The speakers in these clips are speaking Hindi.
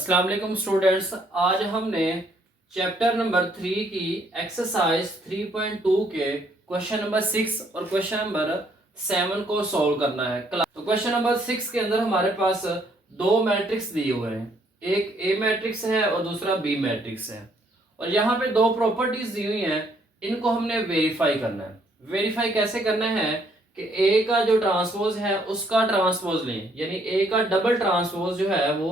अस्सलाम वालेकुम स्टूडेंट्स। आज हमने चैप्टर नंबर 3 की एक्सरसाइज 3.2 के क्वेश्चन नंबर 6 और क्वेश्चन नंबर 7 को सॉल्व करना है। तो क्वेश्चन नंबर 6 के अंदर हमारे पास दो मैट्रिक्स दिए हुए हैं, एक ए मैट्रिक्स है और दूसरा बी मैट्रिक्स है, और यहाँ पे दो प्रॉपर्टीज दी हुई हैं, इनको हमने वेरीफाई करना है। वेरीफाई कैसे करना है कि ए का जो ट्रांसपोज है उसका ट्रांसपोज लें, यानी ए का डबल ट्रांसपोज जो है वो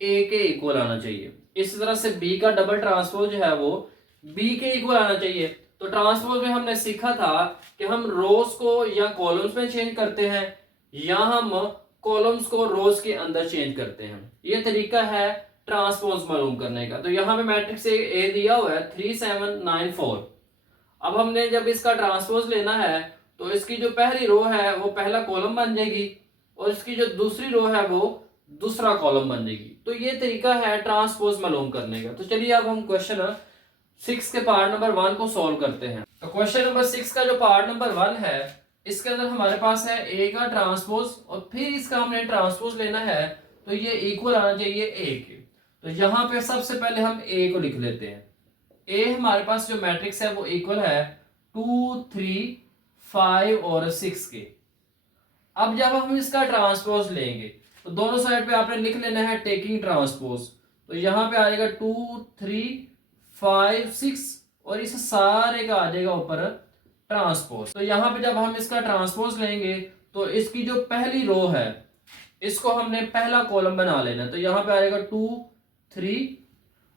ए के इक्वल आना चाहिए। इसी तरह से बी का डबल ट्रांसपोज जो है वो बी के इक्वल आना चाहिए। तो ट्रांसपोज में हमने सीखा था कि हम रोज को या कॉलम्स में चेंज करते हैं या हम कॉलम्स को रोज के अंदर चेंज करते हैं। ये तरीका है ट्रांसपोज मालूम करने का। तो यहाँ पे मैट्रिक्स ए दिया हुआ है 3794। अब हमने जब इसका ट्रांसपोज लेना है तो इसकी जो पहली रो है वो पहला कॉलम बन जाएगी और इसकी जो दूसरी रो है वो दूसरा कॉलम बन जाएगी। तो ये तरीका है ट्रांसपोज मालूम करने का। तो चलिए अब हम क्वेश्चन 6 के पार्ट नंबर 1 को सॉल्व करते हैं। तो क्वेश्चन नंबर 6 का जो पार्ट नंबर 1 है, इसके अंदर हमारे पास है ए का ट्रांसपोज और फिर इसका हमने ट्रांसपोज लेना है तो ये इक्वल आना चाहिए ए के। तो यहाँ पे सबसे पहले हम ए को लिख लेते हैं। ए हमारे पास जो मैट्रिक्स है वो इक्वल है 2, 3, 5 और 6 के। अब जब हम इसका ट्रांसपोज लेंगे तो दोनों साइड पे आपने लिख लेना है टेकिंग ट्रांसपोज। तो यहाँ पे आ जाएगा 2, 3, 5, 6 और इस सारे का आ जाएगा ऊपर ट्रांसपोज। तो यहाँ पे जब हम इसका ट्रांसपोज लेंगे तो इसकी जो पहली रो है इसको हमने पहला कॉलम बना लेना। तो यहाँ पे आ जाएगा 2, 3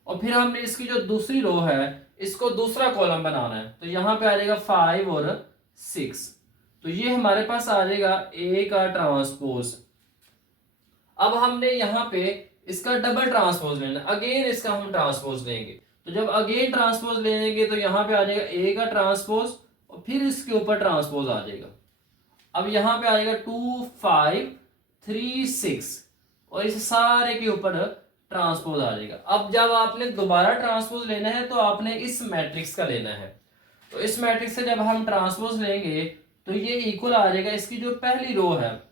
और फिर हमने इसकी जो दूसरी रो है इसको दूसरा कॉलम बनाना है। तो यहाँ पे आ जाएगा 5 और 6। तो ये हमारे पास आ जाएगा ए का ट्रांसपोज। अब हमने यहाँ पे इसका डबल ट्रांसपोज लेना, अगेन इसका हम ट्रांसपोज लेंगे। तो जब अगेन ट्रांसपोज लेंगे तो यहाँ पे आ जाएगा ए का ट्रांसपोज और फिर इसके ऊपर ट्रांसपोज आ जाएगा। अब यहाँ पे आ जाएगा 2, 5, 3, 6 और इस सारे के ऊपर ट्रांसपोज आ जाएगा। अब जब आपने दोबारा ट्रांसपोज लेना है तो आपने इस मैट्रिक्स का लेना है। तो इस मैट्रिक्स से जब हम ट्रांसपोज लेंगे तो ये इक्वल आ जाएगा, इसकी जो पहली रो है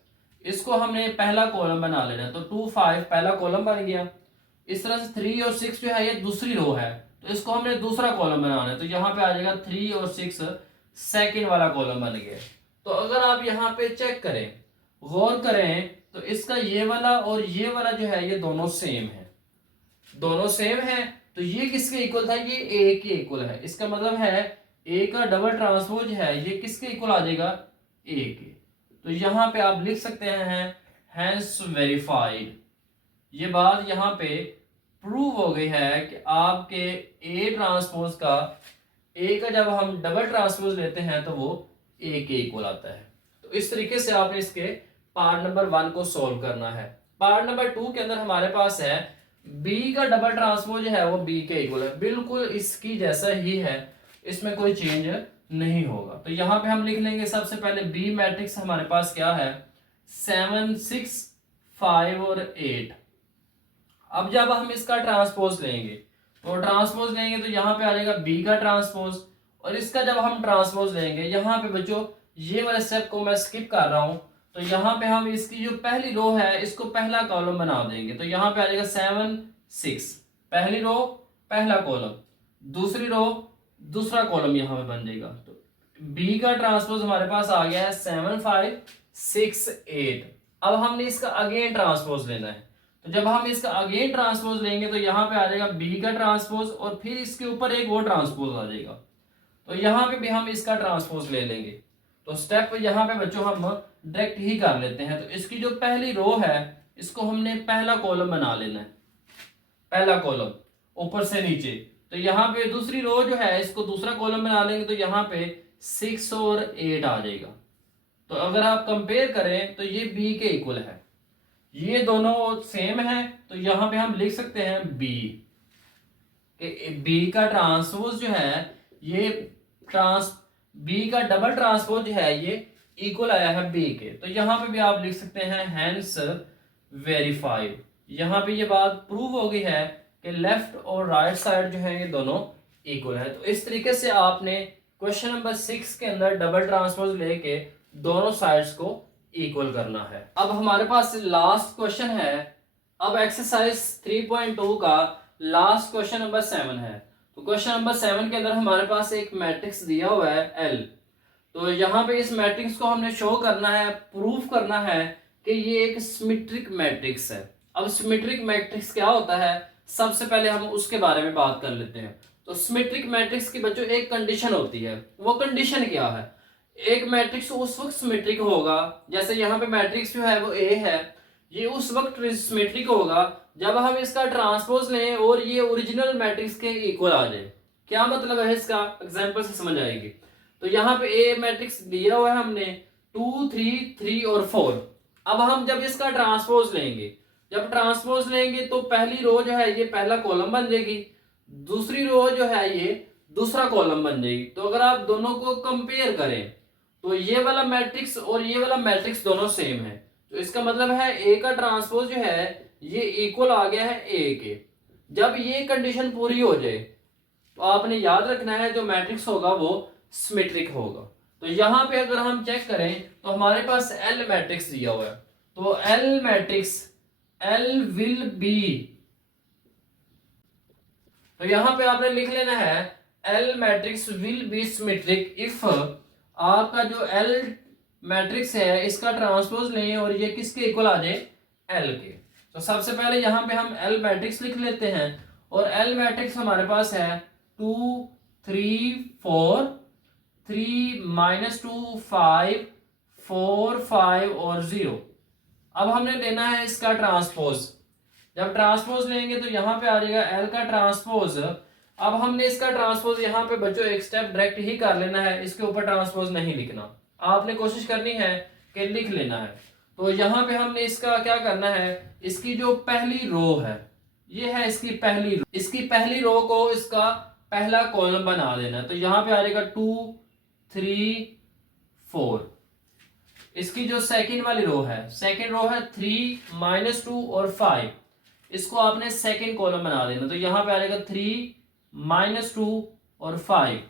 इसको हमने पहला कॉलम बना लेना। तो 2, 5 पहला कॉलम बन गया। इस तरह से 3 और 6 जो है ये दूसरी रो है तो इसको हमने दूसरा कॉलम बनाना है। तो यहाँ पे आ जाएगा 3 और 6 सेकेंड वाला कॉलम बन गया। तो अगर आप यहाँ पे चेक करें, गौर करें, तो इसका ये वाला और ये वाला जो है ये दोनों सेम है, दोनों सेम है। तो ये किसके इक्वल था? ये ए के इक्वल है। इसका मतलब है ए का डबल ट्रांसपोज है ये किसके इक्वल आ जाएगा? ए के। तो यहाँ पे आप लिख सकते हैं हैंस वेरीफाइड। ये बात यहाँ पे प्रूव हो गई है कि आपके ए ट्रांसपोज का, ए का जब हम डबल ट्रांसपोज लेते हैं तो वो ए के इक्वल आता है। तो इस तरीके से आपने इसके पार्ट नंबर 1 को सॉल्व करना है। पार्ट नंबर 2 के अंदर हमारे पास है बी का डबल ट्रांसपोज है वो बी के इक्वल है, बिल्कुल इसकी जैसा ही है, इसमें कोई चेंज नहीं होगा। तो यहाँ पे हम लिख लेंगे सबसे पहले बी मैट्रिक्स हमारे पास क्या है? 7, 6, 5 और 8। अब जब हम इसका ट्रांसपोज लेंगे तो ट्रांसपोज लेंगे तो यहाँ पे आ जाएगा बी का ट्रांसपोज और इसका जब हम ट्रांसपोज लेंगे, यहाँ पे बच्चों ये वाले स्टेप को मैं स्किप कर रहा हूँ। तो यहाँ पे हम इसकी जो पहली रो है इसको पहला कॉलम बना देंगे। तो यहाँ पे आ जाएगा 7, 6 पहली रो पहला कॉलम, दूसरी रो दूसरा कॉलम यहाँ पे बन जाएगा। तो बी का ट्रांसपोज हमारे पास आ गया है 7, 5, 6, 8। अब हमने इसका अगेन ट्रांसपोज लेना है। तो जब हम इसका अगेन ट्रांसपोज लेंगे तो यहाँ पे आ जाएगा बी का ट्रांसपोज और फिर इसके ऊपर एक और ट्रांसपोज आ जाएगा। तो यहाँ पे भी हम इसका ट्रांसपोज ले लेंगे। तो स्टेप यहाँ पे बच्चों हम डायरेक्ट ही कर लेते हैं। तो इसकी जो पहली रो है इसको हमने पहला कॉलम बना लेना है, पहला कॉलम ऊपर से नीचे। तो यहाँ पे दूसरी रो जो है इसको दूसरा कॉलम बना लेंगे। तो यहाँ पे 6 और 8 आ जाएगा। तो अगर आप कंपेयर करें तो ये बी के इक्वल है, ये दोनों सेम है। तो यहाँ पे हम लिख सकते हैं बी का ट्रांसपोज जो है ये बी का डबल ट्रांसपोज है ये इक्वल आया है बी के। तो यहाँ पे भी आप लिख सकते हैं हैंस वेरीफाइड। यहाँ पे ये बात प्रूव हो गई है कि लेफ्ट और राइट साइड जो है ये दोनों इक्वल है। तो इस तरीके से आपने क्वेश्चन नंबर 6 के अंदर डबल ट्रांसपोज लेके दोनों साइड्स को इक्वल करना है। अब हमारे पास लास्ट क्वेश्चन है अब एक्सरसाइज 3.2 का लास्ट क्वेश्चन नंबर 7 है। तो क्वेश्चन नंबर 7 के अंदर हमारे पास एक मैट्रिक्स दिया हुआ है एल। तो यहाँ पे इस मैट्रिक्स को हमने शो करना है, प्रूफ करना है कि ये एक सिमेट्रिक मैट्रिक्स है। अब सिमेट्रिक मैट्रिक्स क्या होता है, सबसे पहले हम उसके बारे में बात कर लेते हैं। तो सिमेट्रिक मैट्रिक्स की बच्चों एक कंडीशन होती है, वो कंडीशन क्या है? एक मैट्रिक्स उस वक्त सिमेट्रिक होगा, जैसे यहाँ पे मैट्रिक्स जो है वो ए है, ये उस वक्त सिमेट्रिक होगा जब हम इसका ट्रांसपोज लें और ये ओरिजिनल मैट्रिक्स के इक्वल आ जाए। क्या मतलब है इसका, एग्जांपल से समझ आएगी। तो यहाँ पे ए मैट्रिक्स दिया हुआ है हमने 2 3 3 और 4। अब हम जब इसका ट्रांसपोज लेंगे, जब ट्रांसपोज लेंगे तो पहली रो जो है ये पहला कॉलम बन जाएगी, दूसरी रो जो है ये दूसरा कॉलम बन जाएगी। तो अगर आप दोनों को कंपेयर करें तो ये वाला मैट्रिक्स और ये वाला मैट्रिक्स दोनों सेम है। तो इसका मतलब है ए का ट्रांसपोज जो है ये इक्वल आ गया है ए के। जब ये कंडीशन पूरी हो जाए तो आपने याद रखना है जो मैट्रिक्स होगा वो सिमेट्रिक होगा। तो यहां पे अगर हम चेक करें तो हमारे पास एल मैट्रिक्स दिया हुआ है। तो L matrix L will be, तो यहां पे आपने लिख लेना है L matrix will be symmetric if आपका जो एल मैट्रिक्स है इसका ट्रांसपोज लें और ये किसके इक्वल आ जाए, एल के। तो सबसे पहले यहां पे हम एल मैट्रिक्स लिख लेते हैं और एल मैट्रिक्स हमारे पास है 2 3 4 3 -2 5 4 5 और 0। अब हमने लेना है इसका ट्रांसपोज। जब ट्रांसपोज लेंगे तो यहाँ पे आ जाएगा एल का ट्रांसपोज। अब हमने इसका ट्रांसपोज यहाँ पे बच्चों एक स्टेप डायरेक्ट ही कर लेना है, इसके ऊपर ट्रांसपोज नहीं लिखना। आपने कोशिश करनी है कि लिख लेना है। तो यहाँ पे हमने इसका क्या करना है, इसकी जो पहली रो है ये है इसकी पहली रो, इसकी पहली रो को इसका पहला कॉलम बना देना है। तो यहाँ पे आ जाएगा 2 3 4। इसकी जो सेकंड वाली रो है, सेकंड रो है 3 -2 और 5, इसको आपने सेकंड कॉलम बना देना। तो यहाँ पे आ जाएगा 3 -2 और 5।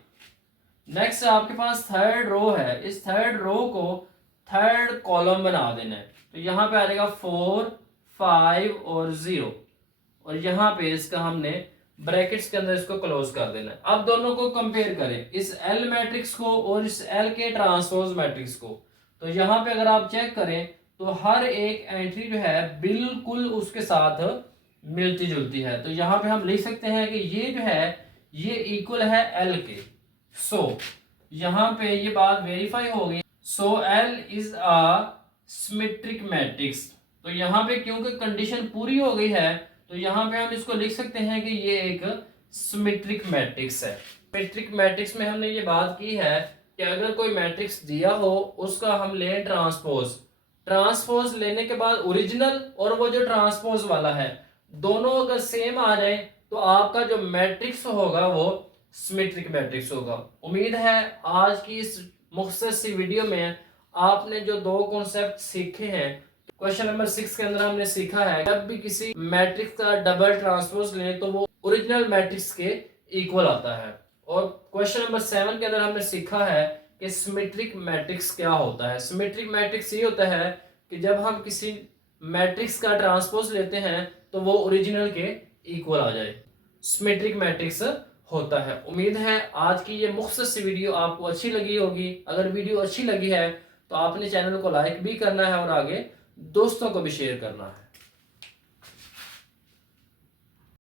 नेक्स्ट आपके पास थर्ड रो है, इस थर्ड रो को थर्ड कॉलम बना देना है। तो यहाँ पे आ जाएगा 4 5 और 0 और यहाँ पे इसका हमने ब्रैकेट्स के अंदर इसको क्लोज कर देना है। अब दोनों को कंपेयर करें, इस एल मैट्रिक्स को और इस एल के ट्रांसपोज मैट्रिक्स को। तो यहाँ पे अगर आप चेक करें तो हर एक एंट्री जो है बिल्कुल उसके साथ मिलती जुलती है। तो यहाँ पे हम लिख सकते हैं कि ये जो है ये इक्वल है एल के। सो यहाँ पे ये बात वेरीफाई हो गई। So L is a symmetric matrix. तो यहाँ पे क्योंकि कंडीशन पूरी हो गई है तो यहाँ पे हम इसको लिख सकते हैं कि ये एक सिमेट्रिक मैट्रिक्स है। सिमेट्रिक मैट्रिक्स में हमने ये बात की है कि अगर कोई मैट्रिक्स दिया हो उसका हम लें ट्रांसपोज, ट्रांसपोज लेने के बाद ओरिजिनल और वो जो ट्रांसपोज वाला है दोनों अगर सेम आ जाए तो आपका जो मैट्रिक्स होगा वो सिमेट्रिक मैट्रिक्स होगा। उम्मीद है आज की इस मुख्तसर सी वीडियो में आपने जो दो कॉन्सेप्ट सीखे हैं। क्वेश्चन नंबर 6 के अंदर हमने सीखा है जब भी किसी मैट्रिक्स का डबल ट्रांसपोज लें तो वो ओरिजिनल मैट्रिक्स के इक्वल आता है। और क्वेश्चन नंबर 7 के अंदर हमने सीखा है कि सिमेट्रिक मैट्रिक्स क्या होता है। सिमेट्रिक मैट्रिक्स ये होता है कि जब हम किसी मैट्रिक्स का ट्रांसपोज लेते हैं तो वो ओरिजिनल के इक्वल आ जाए, सिमेट्रिक मैट्रिक्स होता है। उम्मीद है आज की ये मुख्तसर सी वीडियो आपको अच्छी लगी होगी। अगर वीडियो अच्छी लगी है तो आपने चैनल को लाइक भी करना है और आगे दोस्तों को भी शेयर करना है।